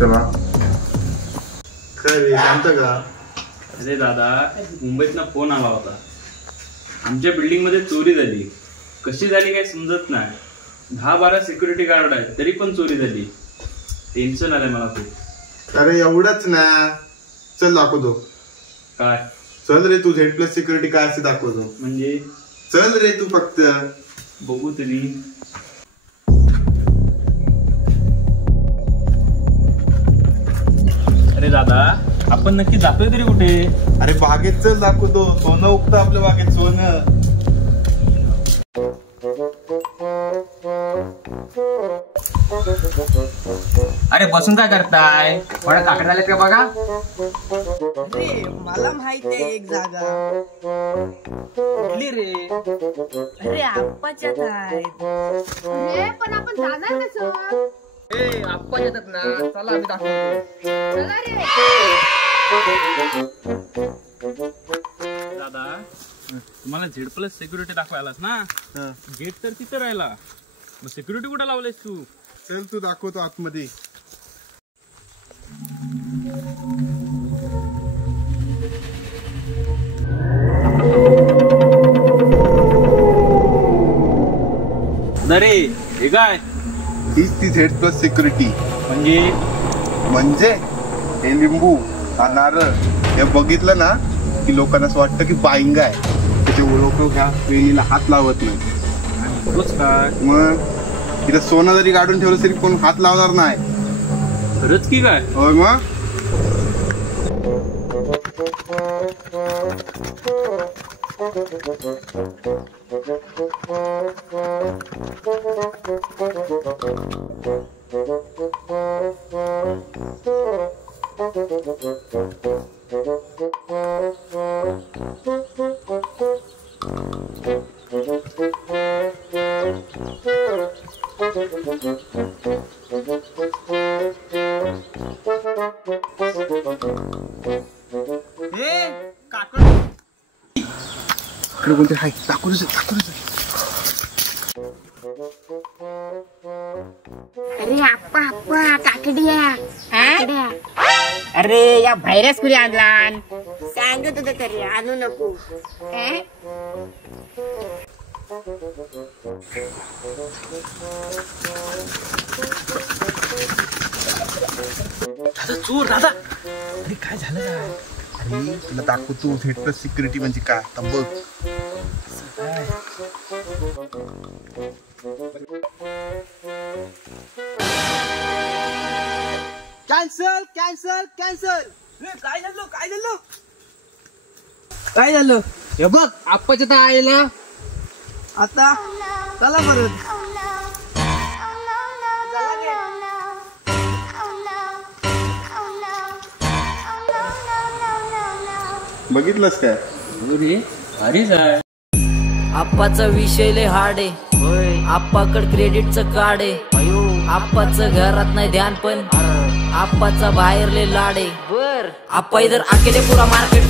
तुला काय रे शांत का? अरे दादा, मुंबईतनं फोन आला होता. आमच्या बिल्डिंग मध्ये चोरी झाली. कशी झाली काय समजत नाही. 10-12 सिक्युरिटी गार्ड आहे तरी पण चोरी झाली. टेन्शन आलंय मला खूप. अरे एवढंच ना, चल दाखवतो. काय? चल रे, तू Z+ सिक्युरिटी काय असते दाखवतो. म्हणजे चल रे तू फक्त. बघू तरी. अरे दादा, आपण नक्की जातोय तरी कुठे? अरे बागेत चल दाखवतो. सोनं उगतं आपल्या बागेत, सोनं. अरे बसून काय करताय? थोडा काकड झालेत का बघा. अरे मला माहितीये एक जागा. कुठली रे? अरे आप्पाच्यात आहे. अरे पण आपण जाणार कसं? ए आप्पा येतात ना, चला आम्ही दाखवतो. चला रे. दादा, तुम्हाला Z+ सिक्युरिटी दाखवायलाच ना. गेट तर तिथं राहिला, मग सिक्युरिटी कुठं लावलेस तू? चल तू दाखवतो आतमध्ये. अरे हे काय? हीच ती Z+ सिक्युरिटी. म्हणजे हे लिंबू हा नारळ हे बघितलं ना की लोकांना असं वाटतं की बाईंग आहे. त्याचे लोक ह्या वेणीला हात लावत नाही. तोच काय? मग इथं सोनं जरी काढून ठेवलं तरी कोण हात लावणार नाही. खरंच की काय? होय मग. कोणते हाय दाखवू अरे आप्पा आप्पा काकड्या. अरे या व्हायरस कुणी आणला? सांगत होत तरी आणू नको. दादा चोर दादा. अरे काय झालं काय? अरे तुला दाखवतो Z+ सिक्युरिटी म्हणजे काय आता बघ. Cancel cancel cancel. काय झालं काय झालं काय झालं? हे बघ आप्पाच्या तर आईला. आता चला परत. बघितलंस काय? भारीच आहे. आप्पाचा विषय लय हार्ड आहे. आप्पाकड क्रेडिटचं कार्ड आहे. आप्पाचं घरात नाही ध्यान पण आप्पाचा बाहेर लय लाड आहे. आप्पा इधर अकेले पुरा मार्केट